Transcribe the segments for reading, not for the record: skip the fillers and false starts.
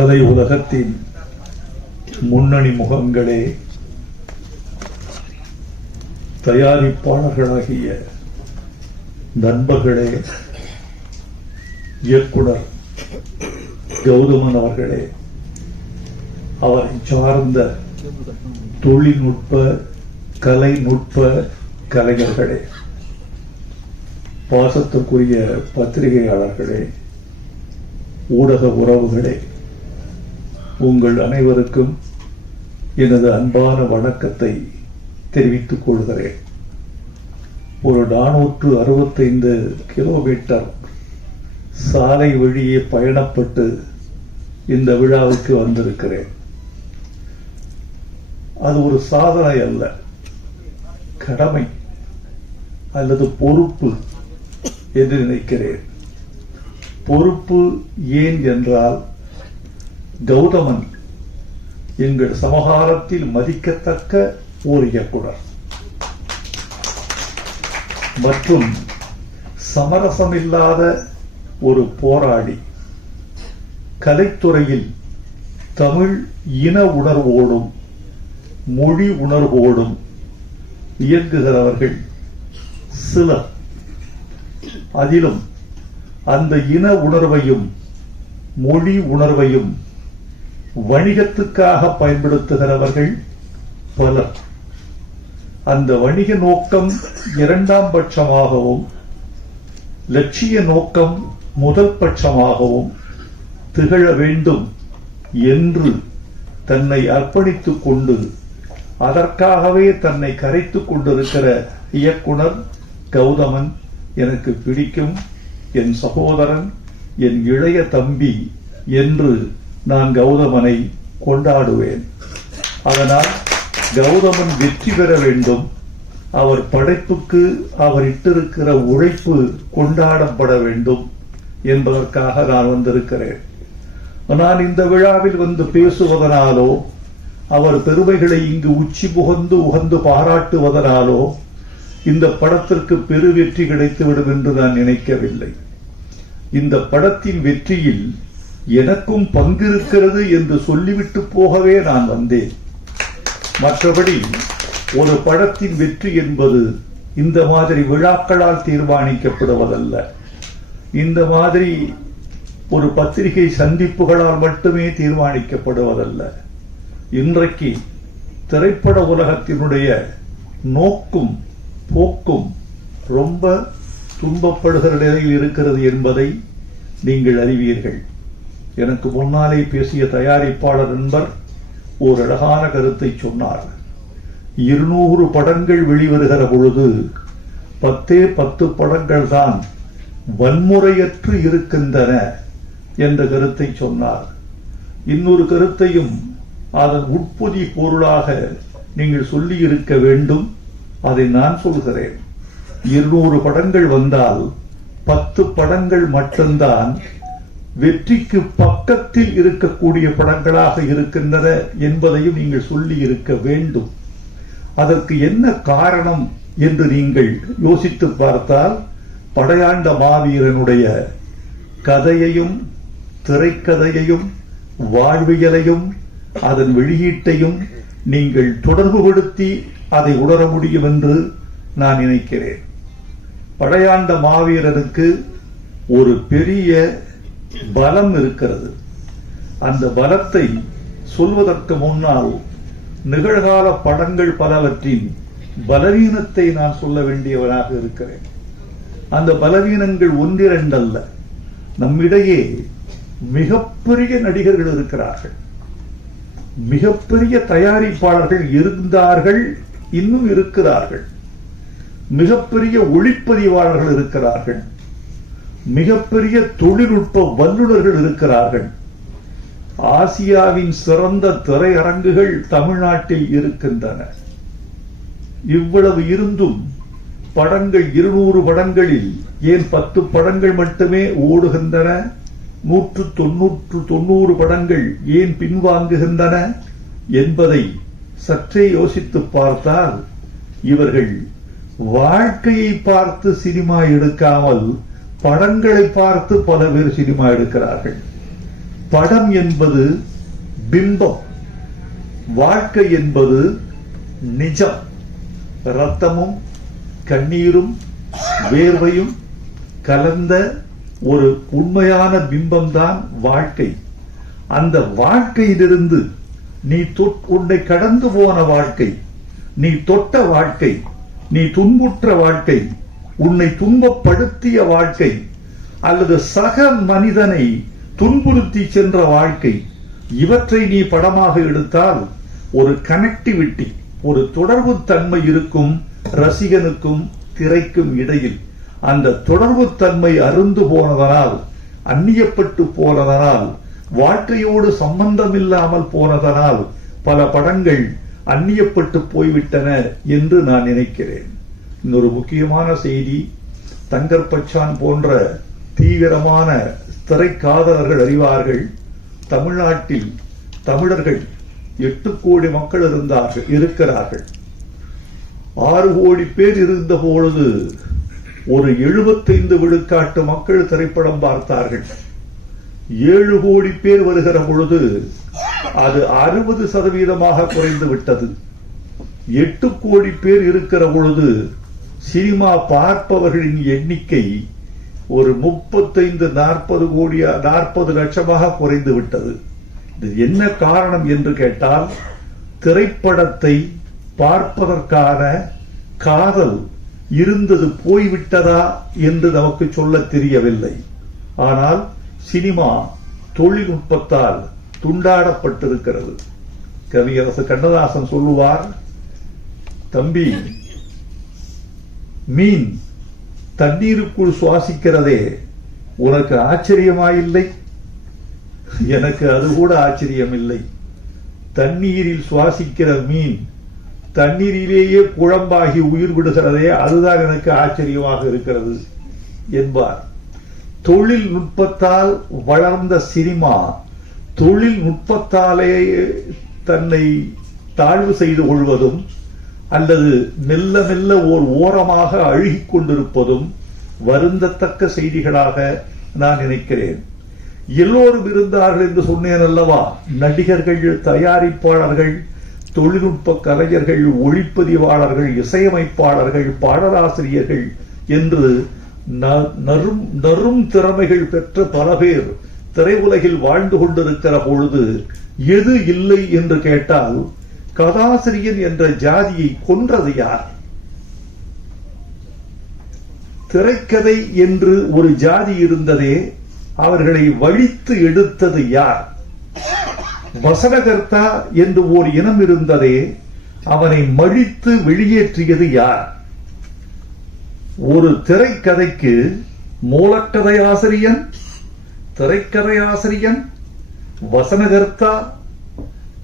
கதை உலகத்தின் முன்னணி முகங்களே, தயாரிப்பாளர்களாகிய நண்பர்களே, இயக்குனர் கௌதமன் அவர்களே, அவரை சார்ந்த தொழில்நுட்ப கலைநுட்ப கலைஞர்களே, பாசத்திற்குரிய பத்திரிகையாளர்களே, ஊடக உறவுகளே, உங்கள் அனைவருக்கும் எனது அன்பான வணக்கத்தை தெரிவித்துக் கொள்கிறேன். ஒரு 465 கிலோமீட்டர் சாலை வழியே பயணப்பட்டு இந்த விழாவுக்கு வந்திருக்கிறேன். அது ஒரு சாதனை அல்ல, கடமை அல்லது பொறுப்பு என்று நினைக்கிறேன். பொறுப்பு ஏன் என்றால், கௌதமன் எங்கள் சமகாலத்தில் மதிக்கத்தக்க ஓர் இயக்குனர் மற்றும் சமரசமில்லாத ஒரு போராளி. கலைத்துறையில் தமிழ் இன உணர்வோடும் மொழி உணர்வோடும் இயங்குகிறவர்கள் சிலர். அதிலும் அந்த இன உணர்வையும் மொழி உணர்வையும் வணிகத்துக்காக பயன்படுத்துகிறவர்கள் பலர். அந்த வணிக நோக்கம் இரண்டாம் பட்சமாகவும் லட்சிய நோக்கம் முதல் பட்சமாகவும் திகழ வேண்டும் என்று தன்னை அர்ப்பணித்துக் கொண்டு அதற்காகவே தன்னை கரைத்துக் கொண்டிருக்கிற இயக்குனர் கௌதமன் எனக்கு பிடிக்கும். என் சகோதரன், என் இளைய தம்பி என்று நான் கௌதமனை கொண்டாடுவேன். அதனால் கௌதமன் வெற்றி பெற வேண்டும், அவர் படைப்புக்கு அவர் இட்டிருக்கிற உழைப்பு கொண்டாடப்பட வேண்டும் என்பதற்காக நான் வந்திருக்கிறேன். நான் இந்த விழாவில் வந்து பேசுவதனாலோ அவர் பெருமைகளை இங்கு உச்சி புகந்து உகந்து பாராட்டுவதனாலோ இந்த படத்திற்கு பெரு வெற்றி கிடைத்துவிடும் என்று நான் நினைக்கவில்லை. இந்த படத்தின் வெற்றியில் எனக்கும் பங்கிருக்கிறது என்று சொல்லிவிட்டு போகவே நான் வந்தேன். மற்றபடி ஒரு படத்தின் வெற்றி என்பது இந்த மாதிரி விழாக்களால் தீர்மானிக்கப்படுவதல்ல, இந்த மாதிரி ஒரு பத்திரிகை சந்திப்புகளால் மட்டுமே தீர்மானிக்கப்படுவதல்ல. இன்றைக்கு திரைப்பட உலகத்தினுடைய நோக்கும் போக்கும் ரொம்ப துன்பப்படுகிற நிலையில் இருக்கிறது என்பதை நீங்கள் அறிவீர்கள். எனக்கு முன்னாலே பேசிய தயாரிப்பாளர் நண்பர் ஒரு அழகான கருத்தை சொன்னார். 200 படங்கள் வெளிவருகிற பொழுது 10 படங்கள் தான் வன்முறையற்று இருக்கின்றன என்ற கருத்தை சொன்னார். இன்னொரு கருத்தையும் அதன் உட்பொதி பொருளாக நீங்கள் சொல்லி இருக்க வேண்டும். அதை நான் சொல்கிறேன். 200 படங்கள் வந்தால் 10 படங்கள் மட்டும்தான் வெற்றிக்கு பக்கத்தில் இருக்கக்கூடிய படங்களாக இருக்கின்றன என்பதையும் நீங்கள் சொல்லி இருக்க வேண்டும். அதற்கு என்ன காரணம் என்று நீங்கள் யோசித்து பார்த்தால், படையாண்ட மாவீரனுடைய கதையையும் திரைக்கதையையும் வாழ்வியலையும் அதன் வெளியீட்டையும் நீங்கள் தொடர்புபடுத்தி அதை உணர முடியும் என்று நான் நினைக்கிறேன். படையாண்ட மாவீரனுக்கு ஒரு பெரிய பலம் இருக்கிறது. அந்த பலத்தை சொல்வதற்கு முன்னால் நிகழ்கால படங்கள் பலவற்றின் பலவீனத்தை நான் சொல்ல வேண்டியவனாக இருக்கிறேன். அந்த பலவீனங்கள் ஒன்றிரண்டல்ல. நம்மிடையே மிகப்பெரிய நடிகர்கள் இருக்கிறார்கள், மிகப்பெரிய தயாரிப்பாளர்கள் இருந்தார்கள், இன்னும் இருக்கிறார்கள், மிகப்பெரிய ஒளிப்பதிவாளர்கள் இருக்கிறார்கள், மிகப்பெரிய தொழில்நுட்ப வல்லுநர்கள் இருக்கிறார்கள். ஆசியாவின் சிறந்த திரையரங்குகள் தமிழ்நாட்டில் இருக்கின்றன. இவ்வளவு இருந்தும் படங்கள் 200 படங்களில் ஏன் 10 படங்கள் மட்டுமே ஓடுகின்றன? 190 படங்கள் ஏன் பின்வாங்குகின்றன என்பதை சற்றே யோசித்து பார்த்தால், இவர்கள் வாழ்க்கையை பார்த்து சினிமா எடுக்காமல் படங்களை பார்த்து பல பேர் சினிமா எடுக்கிறார்கள். படம் என்பது பிம்பம், வாழ்க்கை என்பது நிஜம். ரத்தமும் கண்ணீரும் வேர்வையும் கலந்த ஒரு உண்மையான பிம்பம்தான் வாழ்க்கை. அந்த வாழ்க்கையிலிருந்து நீ உன்னை கடந்து போன வாழ்க்கை, நீ தொட்ட வாழ்க்கை, நீ துன்புற்ற வாழ்க்கை, உன்னை துன்பப்படுத்திய வாழ்க்கை, அல்லது சக மனிதனை துன்புறுத்தி சென்ற வாழ்க்கை, இவற்றை நீ படமாக எடுத்தால் ஒரு கனெக்டிவிட்டி, ஒரு தொடர்பு தன்மை இருக்கும் ரசிகனுக்கும் திரைக்கும் இடையில். அந்த தொடர்பு தன்மை அருந்து போனதனால், அந்நியப்பட்டு போனதனால், வாழ்க்கையோடு சம்பந்தம் இல்லாமல் போனதனால் பல படங்கள் அந்நியப்பட்டு போய்விட்டன என்று நான் நினைக்கிறேன். இன்னொரு முக்கியமான செய்தி, தங்கர் பச்சான் போன்ற தீவிரமான திரைக்காதலர்கள் அறிவார்கள். தமிழ்நாட்டில் தமிழர்கள் 8 கோடி மக்கள் இருக்கிறார்கள். 6 கோடி பேர் இருந்த பொழுது ஒரு 75 விழுக்காட்டு மக்கள் திரைப்படம் பார்த்தார்கள். 7 கோடி பேர் வருகிற பொழுது அது 60% குறைந்து விட்டது. 8 கோடி பேர் இருக்கிற பொழுது சினிமா பார்ப்பவர்களின் எண்ணிக்கை ஒரு 35-40 லட்சமாக குறைந்து விட்டது. இது என்ன காரணம் என்று கேட்டால், திரைப்படத்தை பார்ப்பதற்கான காதல் இருந்தது போய்விட்டதா என்று நமக்கு சொல்ல தெரியவில்லை. ஆனால் சினிமா தொழில்நுட்பத்தால் துண்டாடப்பட்டிருக்கிறது. கவியரசு கண்ணதாசன் சொல்லுவார், தம்பி, மீன் தண்ணீருக்குள் சுவாசிக்கிறதே உனக்கு ஆச்சரியமாயில்லை? எனக்கு அது கூட ஆச்சரியம் இல்லை. தண்ணீரில் சுவாசிக்கிற மீன் தண்ணீரிலேயே குழம்பாகி உயிர் விடுகிறதே, அதுதான் எனக்கு ஆச்சரியமாக இருக்கிறது என்பார். தொழில்நுட்பத்தால் வளர்ந்த சினிமா தொழில்நுட்பத்தாலே தன்னை தாழ்வு செய்து கொள்வதும் அல்லது மெல்ல மெல்ல ஓர் ஓரமாக அழுகிக் கொண்டிருப்பதும் வருந்தத்தக்க செய்திகளாக நான் நினைக்கிறேன். எல்லோரும் இருந்தார்கள் என்று சொன்னேன் அல்லவா? நடிகர்கள், தயாரிப்பாளர்கள், தொழில்நுட்ப கலைஞர்கள், ஒளிப்பதிவாளர்கள், இசையமைப்பாளர்கள், பாடலாசிரியர்கள் என்று நறும் திறமைகள் பெற்ற பல பேர் திரையுலகில் வாழ்ந்து கொண்டிருக்கிற பொழுது எது இல்லை என்று கேட்டால், கதாசிரியன் என்ற ஜாதியை கொன்றது யார்? திரைக்கதை என்று ஒரு ஜாதி இருந்ததே, அவர்களை வழித்து எடுத்தது யார்? வசனகர்த்தா என்று ஓர் இனம் இருந்ததே, அவனை மழித்து வெளியேற்றியது யார்? ஒரு திரைக்கதைக்கு மூலக்கதை ஆசிரியன், திரைக்கதை ஆசிரியன், வசனகர்த்தா,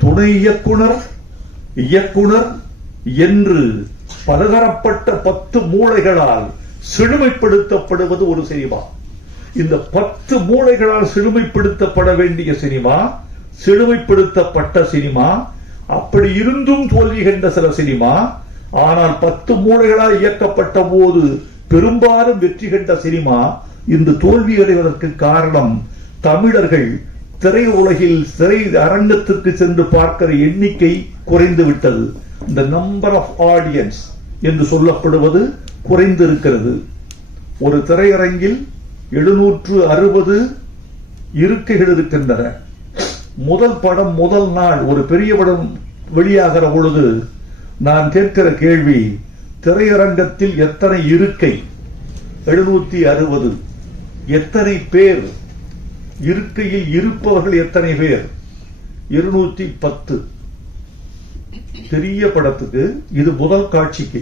துணை இயக்குனர், இயக்குனர் என்று பலதரப்பட்ட 10 மூளைகளால் செழுமைப்படுத்தப்படுவது ஒரு சினிமா. இந்த 10 மூளைகளால் செழுமைப்படுத்தப்பட வேண்டிய சினிமா, செழுமைப்படுத்தப்பட்ட சினிமா, அப்படி இருந்தும் தோல்வி கண்ட சில சினிமா, ஆனால் 10 மூளைகளால் இயக்கப்பட்ட போது பெரும்பாலும் வெற்றி கண்ட சினிமா இந்த தோல்வி அடைவதற்கு காரணம் தமிழர்கள் திரையுலகில் திரை அரங்கத்திற்கு சென்று பார்க்கிற எண்ணிக்கை குறைந்து விட்டது. இந்த நம்பர் ஆஃப் ஆடியன்ஸ் என்று சொல்லப்படுவது குறைந்திருக்கிறது. ஒரு திரையரங்கில் 760 இருக்கைகள் இருக்கின்றன. முதல் படம் முதல் நாள் ஒரு பெரிய படம் வெளியாகிற பொழுது நான் கேட்கிற கேள்வி, திரையரங்கத்தில் எத்தனை இருக்கை? 760. எத்தனை பேர் இருக்கையில் இருப்பவர்கள் எத்தனை பேர்? 210. பெரிய படத்துக்கு இது முதல் காட்சிக்கு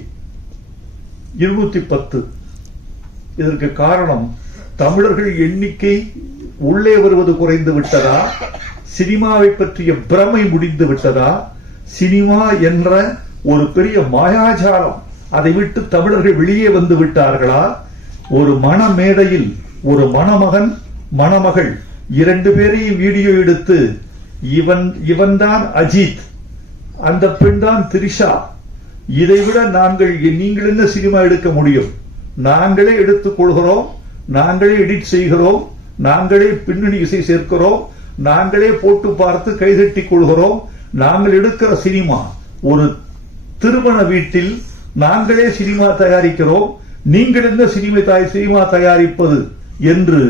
210. இதற்கு காரணம் தமிழர்கள் எண்ணிக்கை உள்ளே வருவது குறைந்து விட்டதா? சினிமாவை பற்றிய பிரமை முடிந்து விட்டதா? சினிமா என்ற ஒரு பெரிய மாயாஜாலம், அதை விட்டு தமிழர்கள் வெளியே வந்து விட்டார்களா? ஒரு மணமேடையில் ஒரு மணமகன் மணமகள் 2 பேரையும் வீடியோ எடுத்து, இவன் தான் அஜித், அந்த பெண் தான் திரிஷா, இதைவிட நீங்கள் என்ன சினிமா எடுக்க முடியும்? நாங்களே எடுத்துக் கொள்கிறோம், நாங்களே எடிட் செய்கிறோம், நாங்களே பின்னணி இசை சேர்க்கிறோம், நாங்களே போட்டு பார்த்து கைதட்டிக் கொள்கிறோம். நாங்கள் எடுக்கிற சினிமா ஒரு திருமண வீட்டில் நாங்களே சினிமா தயாரிக்கிறோம், நீங்கள் என்ன சினிமா தயாரிப்பது என்று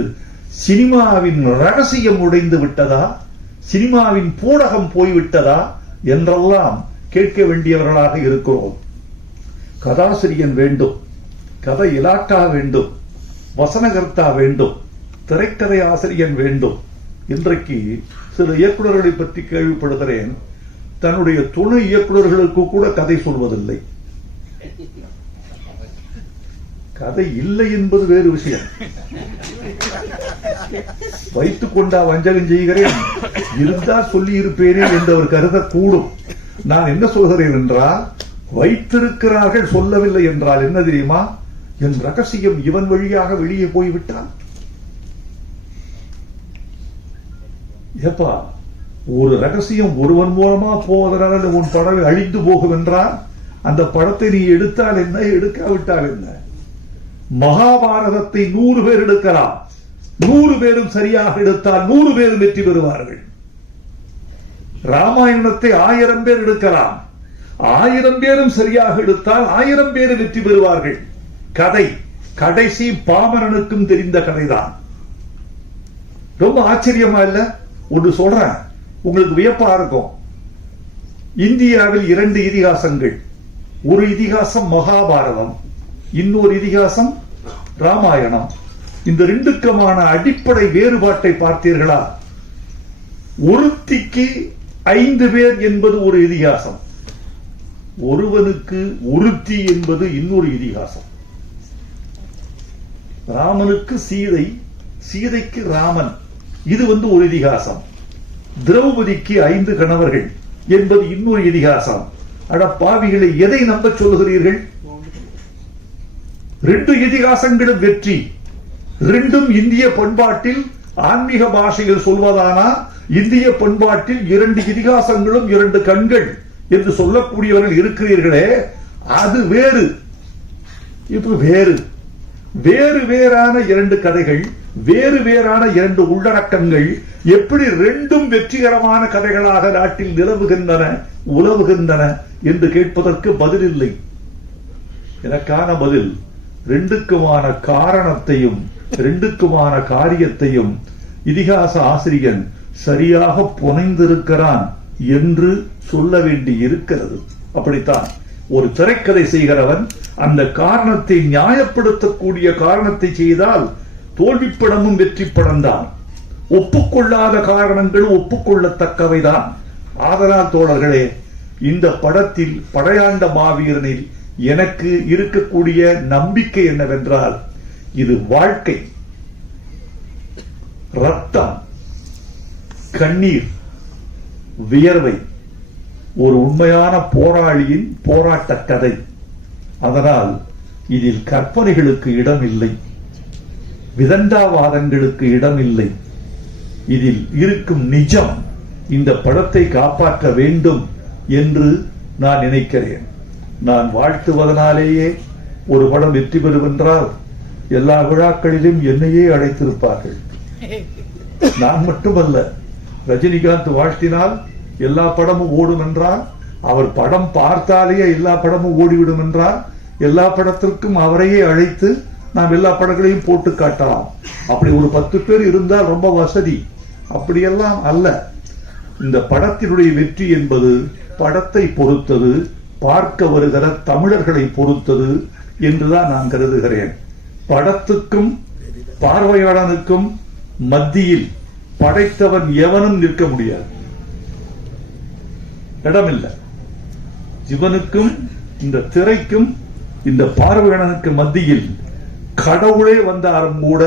சினிமாவின் ரகசியம் உடைந்து விட்டதா, சினிமாவின் பூடகம் போய்விட்டதா என்றெல்லாம் கேட்க வேண்டியவர்களாக இருக்கிறோம். கதாசிரியன் வேண்டும், கதை இலாக்கா வேண்டும், வசனகர்த்தா வேண்டும், திரைக்கதை ஆசிரியன் வேண்டும். இன்றைக்கு சில இயக்குநர்களை பற்றி கேள்விப்படுகிறேன், தன்னுடைய துணை இயக்குநர்களுக்கு கூட கதை சொல்வதில்லை. கதை இல்லை என்பது வேறு விஷயம். வைத்துக் கொண்டா வஞ்சகம் செய்கிறேன், இருந்தால் சொல்லி இருப்பேனே என்று அவர் கருதக்கூடும். நான் என்ன சொல்கிறேன் என்றால், வைத்திருக்கிறார்கள் சொல்லவில்லை என்றால் என்ன தெரியுமா, என் ரகசியம் இவன் வழியாக வெளியே போய்விட்டான். ஏப்பா, ஒரு ரகசியம் ஒருவன் மூலமா போவதனால உன் படம் அழிந்து போகும் என்றால் அந்த படத்தை நீ எடுத்தால் என்ன, எடுக்காவிட்டால் என்ன? மகாபாரதத்தை 100 பேர் எடுக்கலாம், 100 பேரும் சரியாக எடுத்தால் 100 பேரும் வெற்றி பெறுவார்கள். ராமாயணத்தை 1000 பேர் எடுக்கலாம், 1000 பேரும் சரியாக எடுத்தால் 1000 பேர் வெற்றி பெறுவார்கள். கதை கடைசி பாமரனுக்கும் தெரிந்த கதைதான். ரொம்ப ஆச்சரியமா இல்ல? ஒன்று சொல்றேன், உங்களுக்கு வியப்பா இருக்கும். இந்தியாவில் 2 இதிகாசங்கள், ஒரு இதிகாசம் மகாபாரதம், இன்னொரு இதிகாசம் ராமாயணம். இந்த 2க்குமான அடிப்படை வேறுபாட்டை பார்த்தீர்களா? ஒருத்திக்கு 5 பேர் என்பது ஒரு இதிகாசம், ஒருவனுக்கு ஒருத்தி என்பது இன்னொரு இதிகாசம். ராமனுக்கு சீதை, சீதைக்கு ராமன், இது ஒரு இதிகாசம். திரௌபதிக்கு 5 கணவர்கள் என்பது இன்னொரு இதிகாசம். அட பாவிகளை, எதை நம்ப சொல்லுகிறீர்கள்? 2 இதிகாசங்களும் வெற்றி, 2ம் இந்திய பண்பாட்டில் ஆன்மீக பாஷையில் சொல்வதானா, இந்திய பண்பாட்டில் 2 இதிகாசங்களும் 2 கண்கள் என்று சொல்லக்கூடியவர்கள் இருக்கிறீர்களே, அது வேறு. இது வேறு. வேறு வேறான 2 கதைகள், வேறு வேறான 2 உள்ளடக்கங்கள் எப்படி 2ம் வெற்றிகரமான கதைகளாக நாட்டில் நிலவுகின்றன, உலவுகின்றன என்று கேட்பதற்கு பதில் இல்லை. எனக்கான பதில், 2க்குமான காரணத்தையும் 2க்குமான காரியத்தையும் இதிகாச ஆசிரியன் சரியாக புனைந்திருக்கிறான் என்று சொல்ல வேண்டி இருக்கிறது. அப்படித்தான் ஒரு திரைக்கதை செய்கிறவன் அந்த காரணத்தை நியாயப்படுத்தக்கூடிய காரணத்தை செய்தால் தோல்வி படமும் வெற்றி படம் தான். ஒப்புக்கொள்ளாத காரணங்கள் ஒப்புக்கொள்ளத்தக்கவைதான். ஆதலால் தோழர்களே, இந்த படத்தில் படையாண்ட மாவீரனில் எனக்கு இருக்கக்கூடிய நம்பிக்கை என்னவென்றால், இது வாழ்க்கை, ரத்தம், கண்ணீர், வியர்வை, ஒரு உண்மையான போராளியின் போராட்ட கதை. அதனால் இதில் கற்பனைகளுக்கு இடமில்லை, விதண்டாவாதங்களுக்கு இடமில்லை. இதில் இருக்கும் நிஜம் இந்த படத்தை காப்பாற்ற வேண்டும் என்று நான் நினைக்கிறேன். நான் வாழ்த்துவதனாலேயே ஒரு படம் வெற்றி பெறுவென்றால் எல்லா விழாக்களிலும் என்னையே அழைத்திருப்பார்கள். நான் மட்டுமல்ல, ரஜினிகாந்த் வாழ்த்தினால் எல்லா படமும் ஓடும் என்றால், அவர் படம் பார்த்தாலேயே எல்லா படமும் ஓடிவிடும் என்றால், எல்லா படத்திற்கும் அவரையே அழைத்து நாம் எல்லா படங்களையும் போட்டு காட்டலாம். அப்படி ஒரு 10 பேர் இருந்தால் ரொம்ப வசதி. அப்படியெல்லாம் அல்ல. இந்த படத்தினுடைய வெற்றி என்பது படத்தை பொறுத்தது, பார்க்க வருகிற தமிழர்களை பொறுத்தது என்றுதான் நான் கருதுகிறேன். படத்துக்கும் பார்வையாளனுக்கும் மத்தியில் படைத்தவன் எவனும் நிற்க முடியாது, இடமில்லை. இவனுக்கும் இந்த திரைக்கும் இந்த பார்வையாளனுக்கு மத்தியில் கடவுளே வந்தாலும் கூட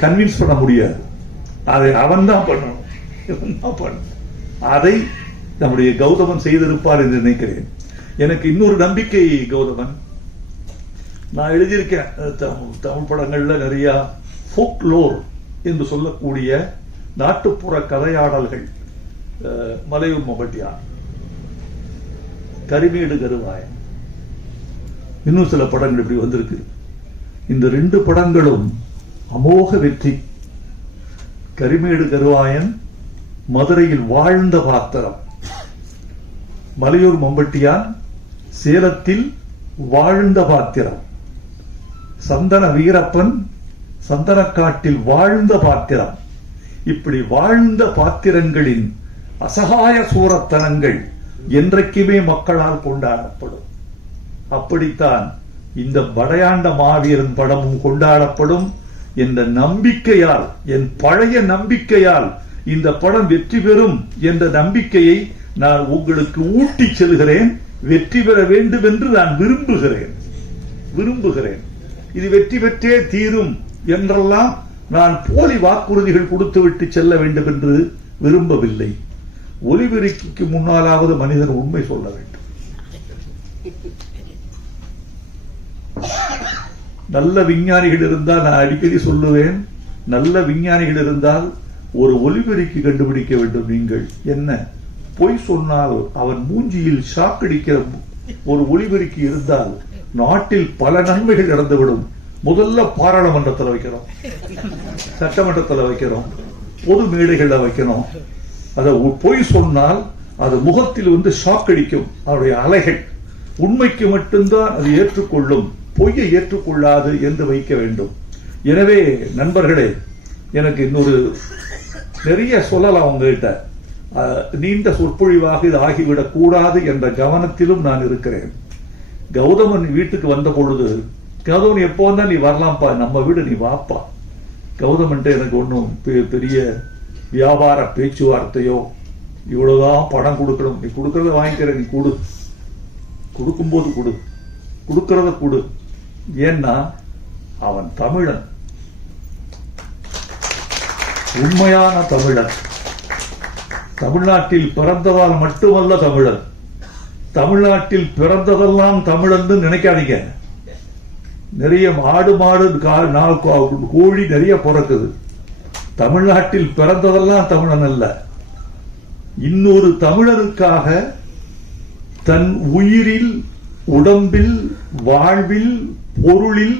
கன்வின்ஸ் பண்ண முடியாது. அதை அவன் தான் பண்ணணும். அதை நம்முடைய கௌதமன் செய்திருப்பார் என்று நினைக்கிறேன். எனக்கு இன்னொரு நம்பிக்கை கௌதமன், நான் எழுதியிருக்கேன் தமிழ் படங்கள்ல நிறைய ஃபோக்லோர் என்று சொல்லக்கூடிய நாட்டுப்புற கதையாடல்கள், மலையூர் மொபட்டியார், கரிமேடு கருவாயன், இன்னும் சில படங்கள் இப்படி வந்திருக்கு. இந்த 2 படங்களும் அமோக வெற்றி. கரிமேடு கருவாயன் மதுரையில் வாழ்ந்த பாத்திரம். மலையூர் மம்பட்டியான் சேலத்தில் வாழ்ந்த பாத்திரம். சந்தன வீரப்பன் சந்தனக்காட்டில் வாழ்ந்த பாத்திரம். இப்படி வாழ்ந்த பாத்திரங்களின் அசகாய சூரத்தனங்கள் என்றைக்குமே மக்களால் கொண்டாடப்படும். அப்படித்தான் இந்த படையாண்ட மாவீரன் படமும் கொண்டாடப்படும் என்ற நம்பிக்கையால், என் பழைய நம்பிக்கையால் இந்த படம் வெற்றி பெறும் என்ற நம்பிக்கையை நான் உங்களுக்கு ஊட்டி செல்கிறேன். வெற்றி பெற வேண்டும் என்று நான் விரும்புகிறேன். இது வெற்றி பெற்றே தீரும் என்றெல்லாம் நான் போலி வாக்குறுதிகள் கொடுத்துவிட்டு செல்ல வேண்டும் என்று விரும்பவில்லை. ஒலிபெருக்கிக்கு முன்னாலாவது மனிதன் உண்மை சொல்ல வேண்டும். நல்ல விஞ்ஞானிகள் இருந்தால், நான் அடிக்கடி சொல்லுவேன், நல்ல விஞ்ஞானிகள் இருந்தால் ஒரு ஒலிபெருக்கி கண்டுபிடிக்க வேண்டும். நீங்கள் என்ன பொய் சொன்னால் அவன் மூஞ்சியில் ஷாக்கடிக்கிற ஒரு ஒலிபெருக்கி இருந்தால் நாட்டில் பல நன்மைகள் நடந்துவிடும். முதல்ல பாராளுமன்றத்தில் வைக்கிறோம், சட்டமன்றத்தில் வைக்கிறோம், பொது மேடைகள்ல வைக்கணும். அதை பொய் சொன்னால் அது முகத்தில் வந்து ஷாக்கடிக்கும். அவருடைய அலைகள் உண்மைக்கு மட்டும்தான் அது ஏற்றுக்கொள்ளும், பொய்யை ஏற்றுக்கொள்ளாது என்று வைக்க வேண்டும். எனவே நண்பர்களே, எனக்கு இன்னொரு நிறைய சொல்லலாம் உங்ககிட்ட. நீண்ட சொற்பொழிவாக இது ஆகிவிடக் கூடாது என்ற கவனத்திலும் நான் இருக்கிறேன். கௌதமன் வீட்டுக்கு வந்த பொழுது, கௌதமன் எப்போ வந்தா நீ வரலாம்ப்பா, நம்ம வீடு நீ வாப்பா. கௌதமன்ட்ட எனக்கு ஒன்றும் பெரிய வியாபார பேச்சுவார்த்தையோ, இவ்வளவுதான் பணம் கொடுக்கணும், நீ கொடுக்கறத வாங்கிக்கிற, நீ கொடு, கொடுக்கும்போது கொடு, கொடுக்கறத கொடு. ஏன்னா அவன் தமிழன், உண்மையான தமிழன். தமிழ்நாட்டில் பிறந்ததால் மட்டுமல்ல தமிழன், தமிழ்நாட்டில் பிறந்ததெல்லாம் தமிழன் நினைக்காதீங்க. நிறைய ஆடு மாடு கோழி நிறைய பிறக்குது. தமிழ்நாட்டில் பிறந்ததெல்லாம் தமிழன் அல்ல. இன்னொரு தமிழருக்காக தன் உயிரில், உடம்பில், வாழ்வில், பொருளில்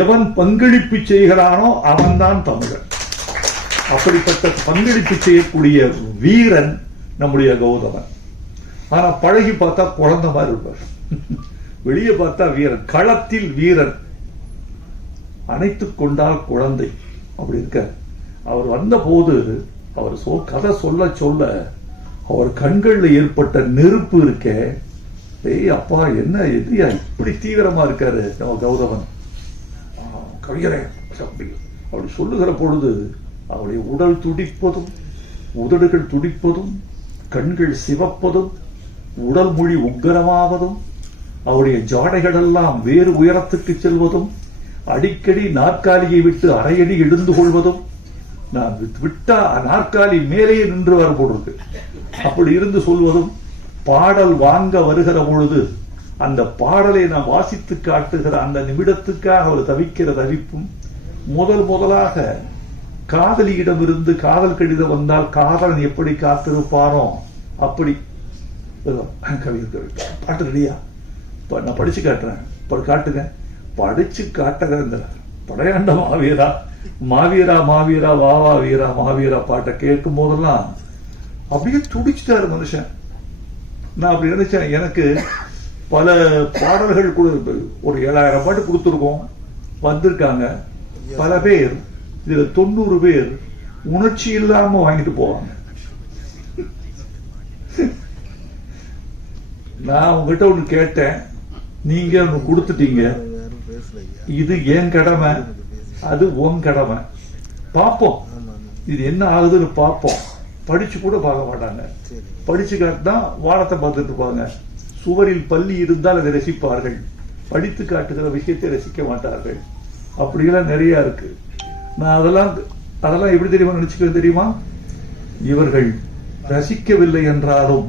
எவன் பங்களிப்பு செய்கிறானோ அவன்தான் தமிழன். அப்படிப்பட்ட பங்களிப்பு செய்யக்கூடிய வீரன் நம்முடைய கௌதமன். ஆனா பழகி பார்த்தா குழந்தை மாதிரி இருப்பார், வெளியே பார்த்தா வீரன், களத்தில் வீரன், அணைத்துக் கொண்டால் குழந்தை, அப்படி இருக்க. அவர் வந்த போது அவர் கதை சொல்ல சொல்ல அவர் கண்கள்ல ஏற்பட்ட நெருப்பு இருக்க, ஏய் அப்பா என்ன எதிரியா இப்படி தீவிரமா இருக்காரு நம்ம கௌதமன் கவிஞரே அப்படி சொல்லுகிற பொழுது அவருடைய உடல் துடிப்பதும், உதடுகள் துடிப்பதும், கண்கள் சிவப்பதும், உடல் மொழி உக்கரமாவதும், அவருடைய ஜாடைகள் எல்லாம் வேறு உயரத்துக்கு செல்வதும், அடிக்கடி நாற்காலியை விட்டு அரையடி எழுந்து கொள்வதும், நான் விட்டா நாற்காலி மேலேயே நின்று வர போடுறது அப்படி இருந்து சொல்வதும், பாடல் வாங்க வருகிற பொழுது அந்த பாடலை நான் வாசித்து காட்டுகிற அந்த நிமிடத்துக்காக அவர் தவிக்கிற தவிப்பும், முதலாக காதலியிடம் இருந்து காதல் கடிதம் வந்தால் காதலன் எப்படி காத்திருப்பானோ அப்படி. பாட்டு ரெடியா, நான் படிச்சு காட்டுறேன், காட்டுங்க, படிச்சு காட்டுற இந்த படையாண்ட மாவீரா மாவீரா மாவீரா வாவா வீரா மாவீரா பாட்டை கேட்கும் போதெல்லாம் அப்படியே துடிச்சுட்டாரு மனுஷன். நான் அப்படி நினைச்சேன், எனக்கு பல பாடல்கள் ஒரு 7000 பாட்டு கொடுத்துருக்கோம், வந்திருக்காங்க பல பேர். இதுல 90 பேர் உணர்ச்சி இல்லாம வாங்கிட்டு போவாங்க. நான் உங்ககிட்ட ஒண்ணு கேட்டேன், நீங்க ஒண்ணு கொடுத்துட்டீங்க. இது என் கடமை, அது உன் கடமை. பார்ப்போம் இது என்ன ஆகுதுன்னு பார்ப்போம். படிச்சு கூட பார்க்க மாட்டாங்க, படிச்சு காட்டினா வானத்தை பார்த்துட்டு இருப்பாங்க. சுவரில் பள்ளி இருந்தால் அதை ரசிப்பார்கள், படித்து காட்டுகிற விஷயத்தை ரசிக்க மாட்டார்கள். அப்படியெல்லாம் நிறைய இருக்கு. நான் அதெல்லாம் எப்படி தெரியுமா நினைச்சுக்க தெரியுமா, இவர்கள் ரசிக்கவில்லை என்றாலும்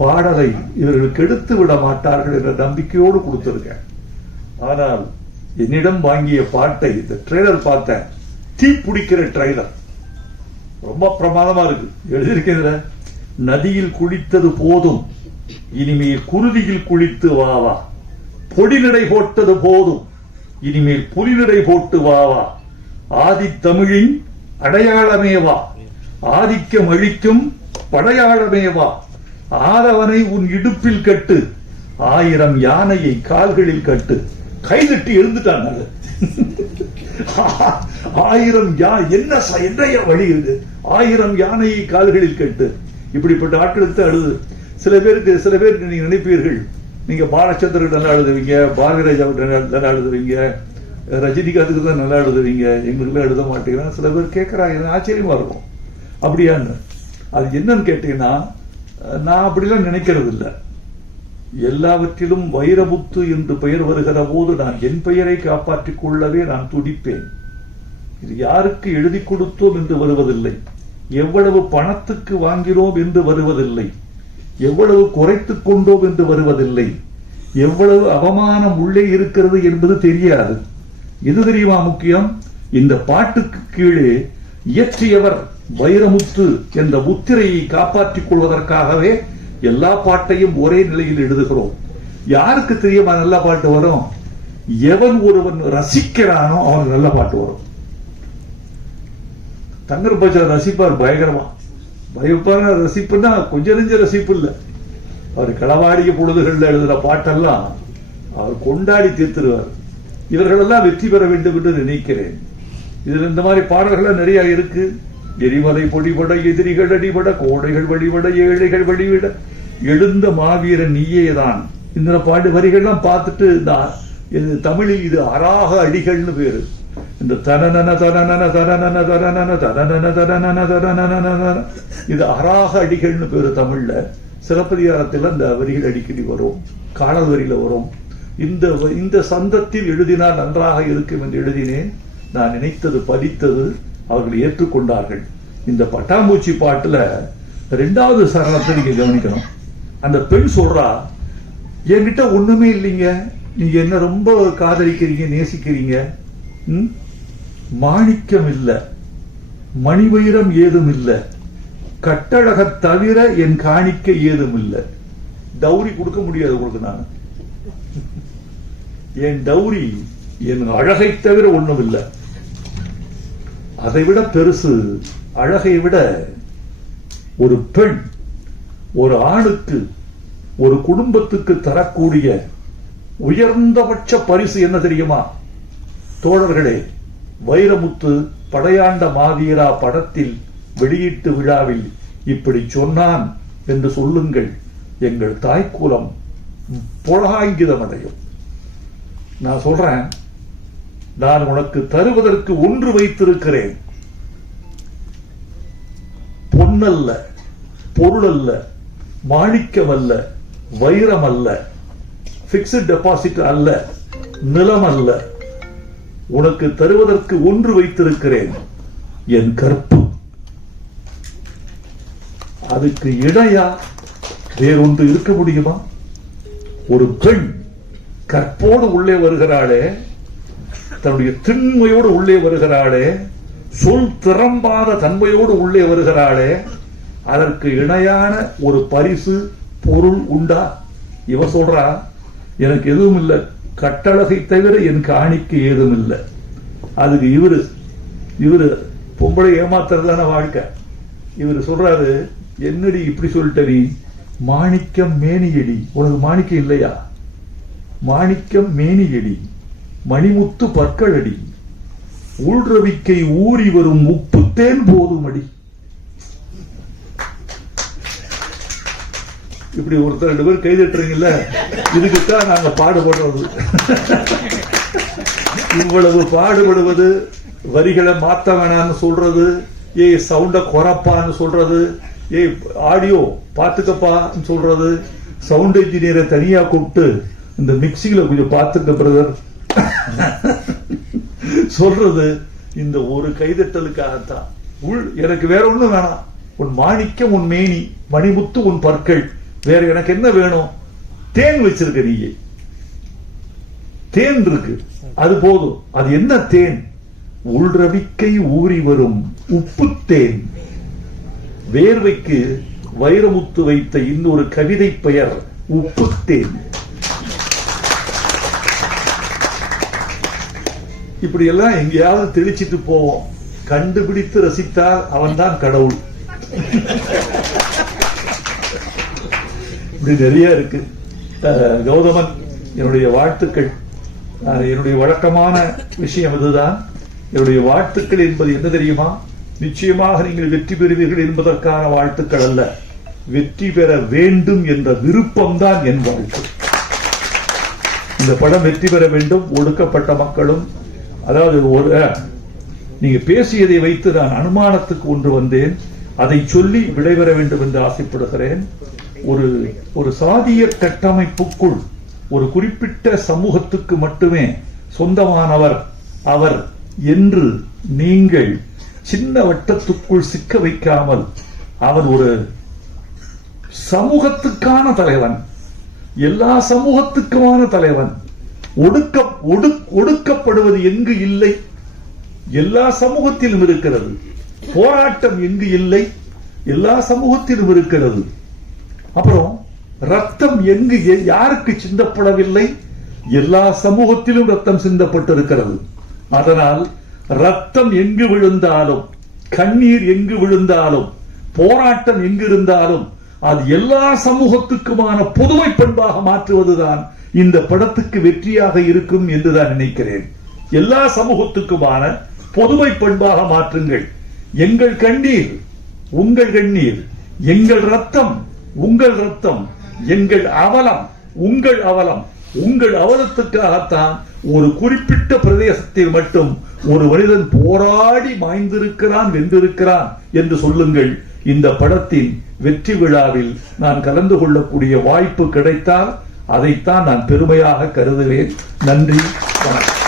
பாடலை இவர்கள் கெடுத்து விட மாட்டார்கள் என்ற நம்பிக்கையோடு கொடுத்திருக்கேன். ஆனால் என்னிடம் வாங்கிய பாட்டை, இந்த ட்ரெய்லர் பார்த்தேன், தீ பிடிக்கிற ட்ரெய்லர், ரொம்ப பிரமாதமா இருக்கு. எழுதியிருக்கிற நதியில் குளித்தது போதும், இனிமேல் குருதியில் குளித்து வாவா, பொடி நடை போட்டது போதும், இனிமேல் புலிநடை போட்டு வாவா, ஆதி தமிழின் அடையாளமேவா, ஆதிக்கம் அழிக்கும் படையாளமேவா, ஆதவனை உன் இடுப்பில் கட்டு, 1000 யானையை கால்களில் கட்டு. கைதட்டி எழுந்துட்டாங்க. 1000 என்னைய வழி இது, 1000 யானையை கால்களில் கட்டு. இப்படிப்பட்ட ஆட்களுக்கு அழுது. சில பேருக்கு நீங்க நினைப்பீர்கள், நீங்க பாலச்சந்திரன் நல்லா எழுதுவீங்க, பாரதிராஜா நல்லா எழுதுவீங்க, ரஜினிகாந்துக்கு தான் நல்லா எழுதுவீங்க, எங்களுக்குலாம் எழுத மாட்டேங்கிறான். சில பேர் கேட்கறாங்க, ஆச்சரியமா இருக்கும். அப்படியான்னு அது என்னன்னு கேட்டீங்கன்னா, நான் அப்படிலாம் நினைக்கிறது இல்லை. எல்லாவற்றிலும் வைரமுத்து என்று பெயர் வருகிற போது நான் என் பெயரை காப்பாற்றிக் கொள்ளவே நான் துடிப்பேன். இது யாருக்கு எழுதி கொடுத்தோம் என்று வருவதில்லை, எவ்வளவு பணத்துக்கு வாங்கினோம் என்று வருவதில்லை, எவ்வளவு குறைத்துக் கொண்டோம் என்று வருவதில்லை, எவ்வளவு அவமானம் உள்ளே இருக்கிறது என்பது தெரியாது. இது தெரியுமா முக்கியம்? இந்த பாட்டுக்கு கீழே இயற்றியவர் வைரமுத்து என்ற முத்திரையை காப்பாற்றிக் கொள்வதற்காகவே எல்லா பாட்டையும் ஒரே நிலையில் எழுதுகிறோம். யாருக்கு தெரியுமா நல்ல பாட்டு வரும்? எவன் ஒருவன் ரசிக்கிறானோ அவன் நல்ல பாட்டு வரும். தங்கர் பச்சான் ரசிப்பார் பயங்கரமா. பயப்பான ரசிப்புன்னா கொஞ்ச நெஞ்ச ரசிப்பு இல்ல. அவர் களவாடிய பொழுதுகள்ல எழுதுற பாட்டெல்லாம் அவர் கொண்டாடி தீர்த்துருவார். இவர்களெல்லாம் வெற்றி பெற வேண்டும் என்று நினைக்கிறேன். இதுல இந்த மாதிரி பாடல்கள் நிறைய இருக்கு. எரிமலை பொடிபட, எதிரிகள் அடிபட, கோடைகள் வழிபட, ஏழைகள் வழிவிட, எழுந்த மாவீரன் நீயேதான். இந்த பாட்டு வரிகள்லாம் பார்த்துட்டு தமிழில் இது அராக அடிகள்னு பேரு. இந்த தனனன தனனன தனனன தனனன தனனன தனனன தனனன இது அராக அடிகள்னு பேரு தமிழ்ல. சிலப்பதிகாரத்தில் அந்த வரிகள் அடிக்கடி வரும், காணல் வரியில வரும். இந்த சந்தத்தில் எழுதினால் நன்றாக இருக்கும் என்று எழுதினேன். நான் நினைத்தது பதித்தது, அவர்கள் ஏற்றுக்கொண்டார்கள். இந்த பட்டாம்பூச்சி பாட்டுல 2வது சரணத்தை நீங்க கவனிக்கணும். அந்த பெண் சொல்றா, என்கிட்ட ஒண்ணுமே இல்லைங்க, நீங்க என்ன ரொம்ப காதலிக்கிறீங்க, நேசிக்கிறீங்க, மாணிக்கம் இல்ல, மணிவைரம் ஏதும் இல்ல, கட்டழக தவிர என் காணிக்க ஏதும் இல்ல. டௌரி கொடுக்க முடியாது உங்களுக்கு. நான் என் டௌரி என் அழகை தவிர ஒண்ணும் இல்லை. அதை விட பெருசு, அழகை விட ஒரு பெண் ஒரு ஆணுக்கு, ஒரு குடும்பத்துக்கு தரக்கூடிய உயர்ந்தபட்ச பரிசு என்ன தெரியுமா தோழர்களே? வைரமுத்து படையாண்ட மாவீரா படத்தில் வெளியீட்டு விழாவில் இப்படி சொன்னான் என்று சொல்லுங்கள், எங்கள் தாய்க்குலம் புலகாங்கிதம் அடையும். நான் சொல்றேன், நான் உனக்கு தருவதற்கு ஒன்று வைத்திருக்கிறேன். பொன்னல்ல, பொருள் அல்ல, மாணிக்கம் அல்ல, வைரம் அல்ல, பிக்ஸ்ட் டெபாசிட் அல்ல, நிலம் அல்ல. உனக்கு தருவதற்கு ஒன்று வைத்திருக்கிறேன், என் கற்பு. அதுக்கு இணையா வேறொன்று இருக்க முடியுமா? ஒரு பெண் கற்போடு உள்ளே வருகிறாளே, தன்னுடைய திண்மையோடு உள்ளே வருகிறாளே, சொல் திறம்பாத தன்மையோடு உள்ளே வருகிறாளே, அதற்கு இணையான ஒரு பரிசு பொருள் உண்டா? இவ சொல்றா, எனக்கு எதுவும் இல்லை, கட்டழகை தவிர என் காணிக்கு ஏதும் இல்லை. அதுக்கு இவரு பொம்பளை ஏமாத்துறதான வாழ்க்கை. இவரு சொல்றாரு, என்னடி இப்படி சொல்லிட்ட நீ? மாணிக்கம் மேனியடி, உனக்கு மாணிக்கம் இல்லையா? மாணிக்கம் மேனியடி, மணிமுத்து பற்களடி, உள்ரவிக்கை ஊறி வரும் உப்பு தேன் போதும் அடி. இப்படி ஒருத்தர் 2 பேர் கைதட்டுறீங்கல்ல, இதுக்குத்தான் நாங்க பாடுபடுறது. இவ்வளவு பாடுபடுவது, வரிகளை மாத்த வேணான்னு சொல்றது, சவுண்ட குறைப்பான்னு சொல்றது, ஆடியோ பாத்துக்கப்பான்னு சொல்றது, சவுண்ட் இன்ஜினியரை தனியா கூப்பிட்டு இந்த மிக்சியில கொஞ்சம் பாத்துக்க பிரதர் சொல்றது, இந்த ஒரு கைதட்டலுக்காகத்தான். எனக்கு வேற ஒண்ணும் வேணாம். உன் மாணிக்கம் உன் மேனி, மணிமுத்து உன் பற்கள், வேற எனக்கு என்ன வேணும்? தேன் வச்சிருக்க நீ, தேன் இருக்கு, அது போதும். அது என்ன தேன்? உள்ரவிக்கை ஊறி வரும் உப்பு தேன். வேர்வைக்கு வைரமுத்து வைத்த இன்னொரு கவிதை பெயர் உப்பு தேன். இப்படி எல்லாம் எங்கேயாவது தெளிச்சிட்டு போவோம். கண்டுபிடித்து ரசித்தால் அவன்தான் கடவுள். இப்படி நிறைய இருக்கு. கௌதமன், என்னுடைய வாழ்த்துக்கள். என்னுடைய வழக்கமான விஷயம் இதுதான். என்னுடைய வாழ்த்துக்கள் என்பது என்ன தெரியுமா? நிச்சயமாக நீங்கள் வெற்றி பெறுவீர்கள் என்பதற்கான வாழ்த்துக்கள் அல்ல, வெற்றி பெற வேண்டும் என்ற விருப்பம்தான் என் வாழ்க்கை. இந்த படம் வெற்றி பெற வேண்டும். ஒடுக்கப்பட்ட மக்களும், அதாவது நீங்க பேசியதை வைத்து நான் அனுமானத்துக்கு ஒன்று வந்தேன், அதை சொல்லி விடைபெற வேண்டும் என்று ஆசைப்படுகிறேன். ஒரு சாதிய கட்டமைப்புக்குள் ஒரு குறிப்பிட்ட சமூகத்துக்கு மட்டுமே சொந்தமானவர் அவர் என்று நீங்கள் சின்ன வட்டத்துக்குள் சிக்க வைக்காமல், அவர் ஒரு சமூகத்துக்கான தலைவன், எல்லா சமூகத்துக்குமான தலைவன். ஒடுக்கப்படுவது எங்கு இல்லை? எல்லா சமூகத்திலும் இருக்கிறது. போராட்டம் எங்கு இல்லை? எல்லா சமூகத்திலும் இருக்கிறது. அப்புறம் ரத்தம் எங்கு யாருக்கு சிந்தப்படவில்லை? எல்லா சமூகத்திலும் ரத்தம் சிந்தப்பட்டிருக்கிறது. அதனால் ரத்தம் எங்கு விழுந்தாலும், கண்ணீர் எங்கு விழுந்தாலும், போராட்டம் எங்கு இருந்தாலும் அது எல்லா சமூகத்துக்குமான பொதுமை பண்பாக மாற்றுவதுதான் இந்த படத்துக்கு வெற்றியாக இருக்கும் என்று நான் நினைக்கிறேன். எல்லா சமூகத்துக்குமான பொதுமை பண்பாக மாற்றுங்கள். எங்கள் கண்ணீர் உங்கள் கண்ணீர், எங்கள் ரத்தம் உங்கள் ரத்தம், எங்கள் அவலம் உங்கள் அவலம். உங்கள் அவலத்துக்காகத்தான் ஒரு குறிப்பிட்ட பிரதேசத்தில் மட்டும் ஒரு மனிதன் போராடி மாய்ந்திருக்கிறான், வென்றிருக்கிறான் என்று சொல்லுங்கள். இந்த படத்தின் வெற்றி விழாவில் நான் கலந்து கொள்ளக்கூடிய வாய்ப்பு கிடைத்தால் அதைத்தான் நான் பெருமையாக கருதுவேன். நன்றி, வணக்கம்.